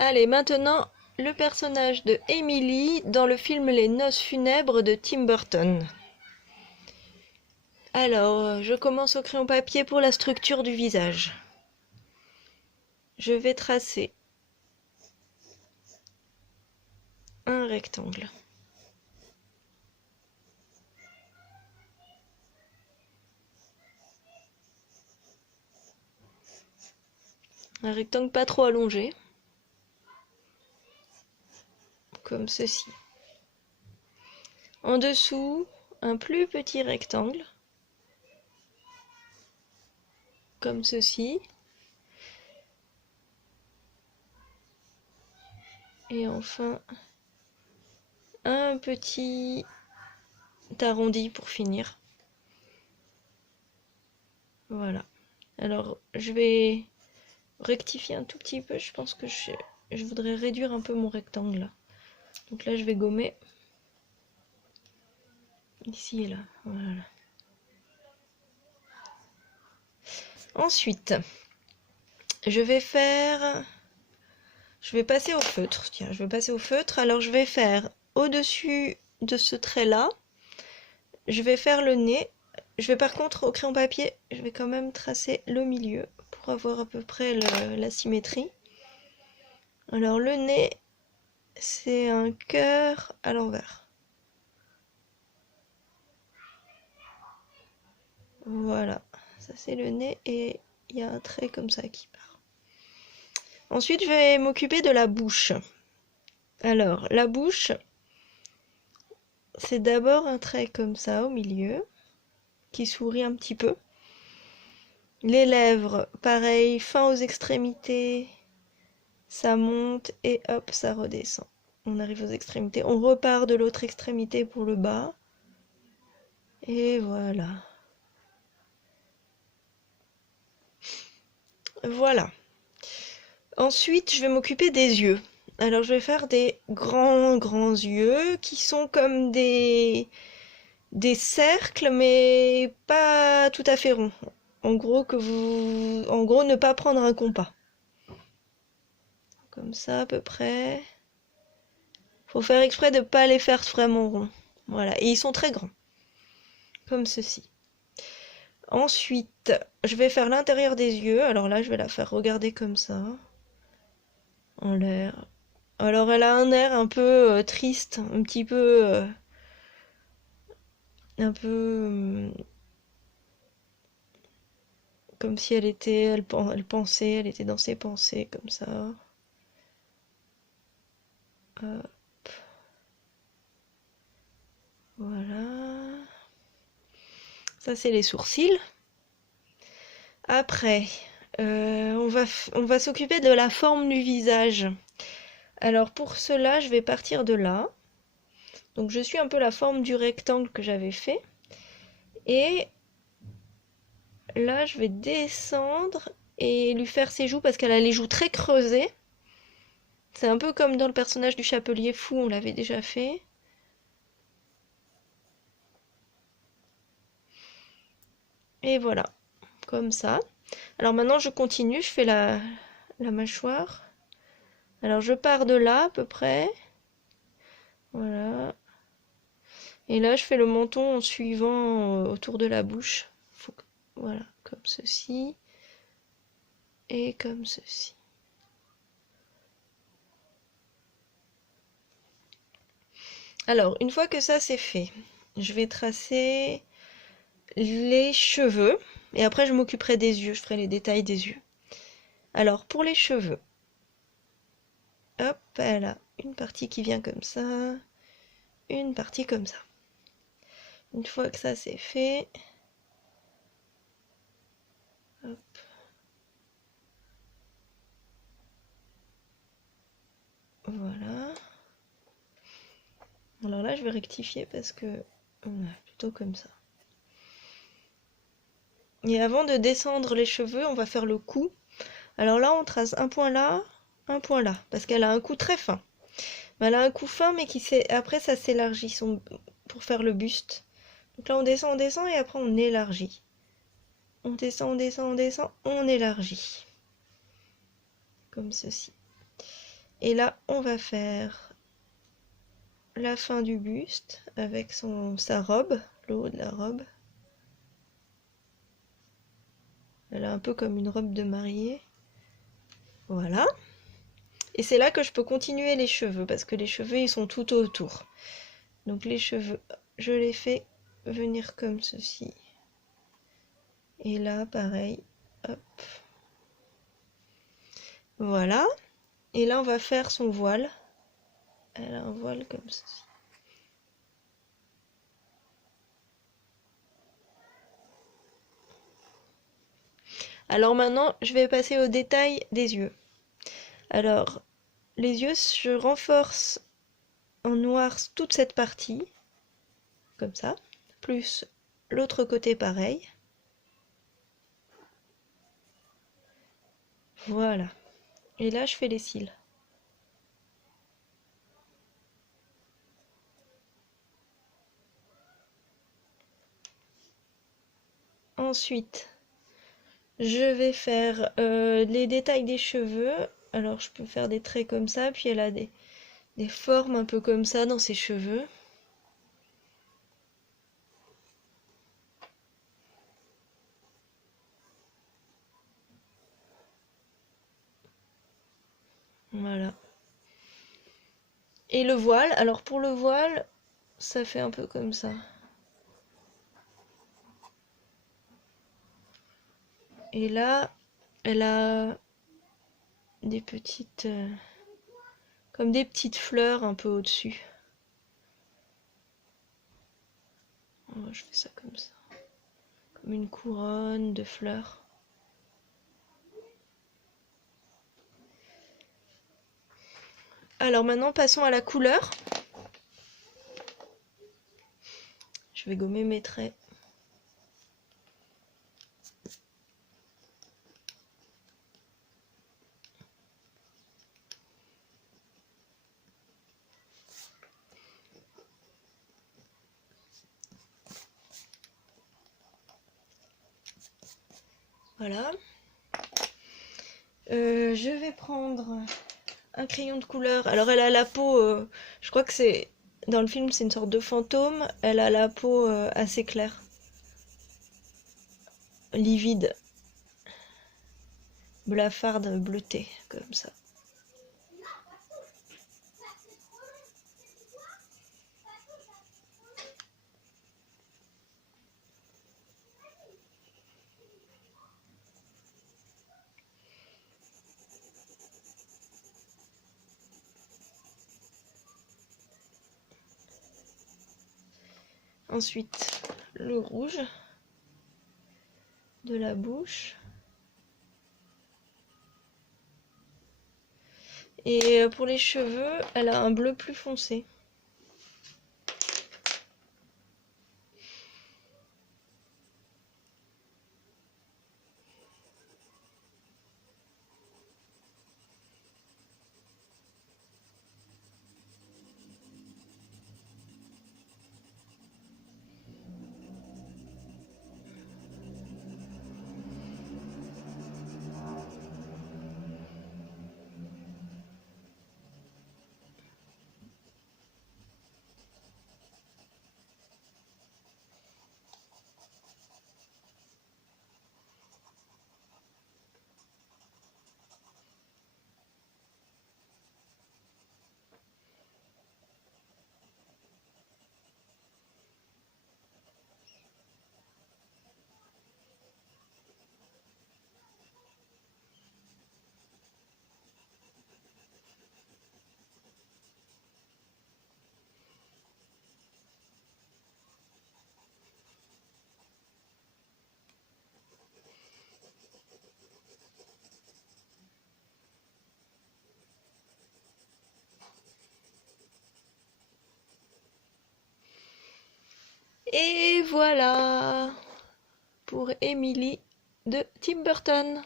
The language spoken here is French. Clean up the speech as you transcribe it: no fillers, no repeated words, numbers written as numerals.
Allez, maintenant, le personnage de Emily dans le film Les Noces funèbres de Tim Burton. Alors, je commence au crayon papier pour la structure du visage. Je vais tracer un rectangle. Un rectangle pas trop allongé, comme ceci. En dessous, un plus petit rectangle, comme ceci. Et enfin, un petit arrondi pour finir. Voilà. Alors, je vais rectifier un tout petit peu. Je pense que je voudrais réduire un peu mon rectangle là. Donc là, je vais gommer. Ici et là. Voilà. Ensuite, je vais passer au feutre. Tiens, je vais passer au feutre. Alors, je vais faire au-dessus de ce trait-là. Je vais faire le nez. Je vais par contre, au crayon papier, je vais quand même tracer le milieu pour avoir à peu près la symétrie. Alors, le nez, c'est un cœur à l'envers. Voilà, ça c'est le nez et il y a un trait comme ça qui part. Ensuite, je vais m'occuper de la bouche. Alors, la bouche, c'est d'abord un trait comme ça au milieu, qui sourit un petit peu. Les lèvres, pareil, fin aux extrémités, ça monte et hop, ça redescend. On arrive aux extrémités, on repart de l'autre extrémité pour le bas. Et voilà. Voilà. Ensuite, je vais m'occuper des yeux. Alors, je vais faire des grands yeux qui sont comme des cercles, mais pas tout à fait ronds. En gros, ne pas prendre un compas. Comme ça, à peu près. Faut faire exprès de ne pas les faire vraiment ronds. Voilà. Et ils sont très grands. Comme ceci. Ensuite, je vais faire l'intérieur des yeux. Alors là, je vais la faire regarder comme ça. En l'air. Alors elle a un air un peu triste, un petit peu... un peu... comme si elle pensait, elle était dans ses pensées, comme ça. Hop. Voilà. Ça, c'est les sourcils. Après, on va s'occuper de la forme du visage. Alors pour cela, je vais partir de là. Donc je suis un peu la forme du rectangle que j'avais fait. Et là, je vais descendre et lui faire ses joues parce qu'elle a les joues très creusées. C'est un peu comme dans le personnage du Chapelier Fou, on l'avait déjà fait. Et voilà, comme ça. Alors maintenant, je continue, je fais la mâchoire. Alors je pars de là à peu près. Voilà. Et là, je fais le menton en suivant autour de la bouche. Voilà, comme ceci. Et comme ceci. Alors, une fois que ça c'est fait, je vais tracer les cheveux. Et après, je m'occuperai des yeux. Je ferai les détails des yeux. Alors, pour les cheveux. Hop, elle a une partie qui vient comme ça. Une partie comme ça. Une fois que ça c'est fait, hop. Voilà. Alors là, je vais rectifier parce que on a plutôt comme ça. Et avant de descendre les cheveux, on va faire le cou. Alors là, on trace un point là, parce qu'elle a un cou très fin. Elle a un cou fin, mais après ça s'élargit pour faire le buste. Donc là, on descend, et après on élargit. On descend, on descend, on descend, on élargit. Comme ceci. Et là, on va faire la fin du buste avec sa robe, le haut de la robe. Elle a un peu comme une robe de mariée. Voilà. Et c'est là que je peux continuer les cheveux, parce que les cheveux, ils sont tout autour. Donc les cheveux, je les fais venir comme ceci. Et là, pareil. Hop. Voilà. Et là, on va faire son voile. Elle a un voile comme ceci. Alors maintenant, je vais passer au détail des yeux. Alors, les yeux, je renforce en noir toute cette partie, comme ça, plus l'autre côté pareil. Voilà. Et là, je fais les cils. Ensuite, je vais faire les détails des cheveux. Alors, je peux faire des traits comme ça, puis elle a des formes un peu comme ça dans ses cheveux. Voilà. Et le voile, alors pour le voile, ça fait un peu comme ça. Et là, elle a des petites... comme des petites fleurs un peu au-dessus. Je fais ça comme ça. Comme une couronne de fleurs. Alors maintenant, passons à la couleur. Je vais gommer mes traits. Voilà. Je vais prendre un crayon de couleur. Alors elle a la peau, je crois que c'est... Dans le film, c'est une sorte de fantôme. Elle a la peau assez claire. Livide. Blafarde bleutée, comme ça. Ensuite, le rouge de la bouche. Et pour les cheveux, elle a un bleu plus foncé. Et voilà pour Emily de Tim Burton.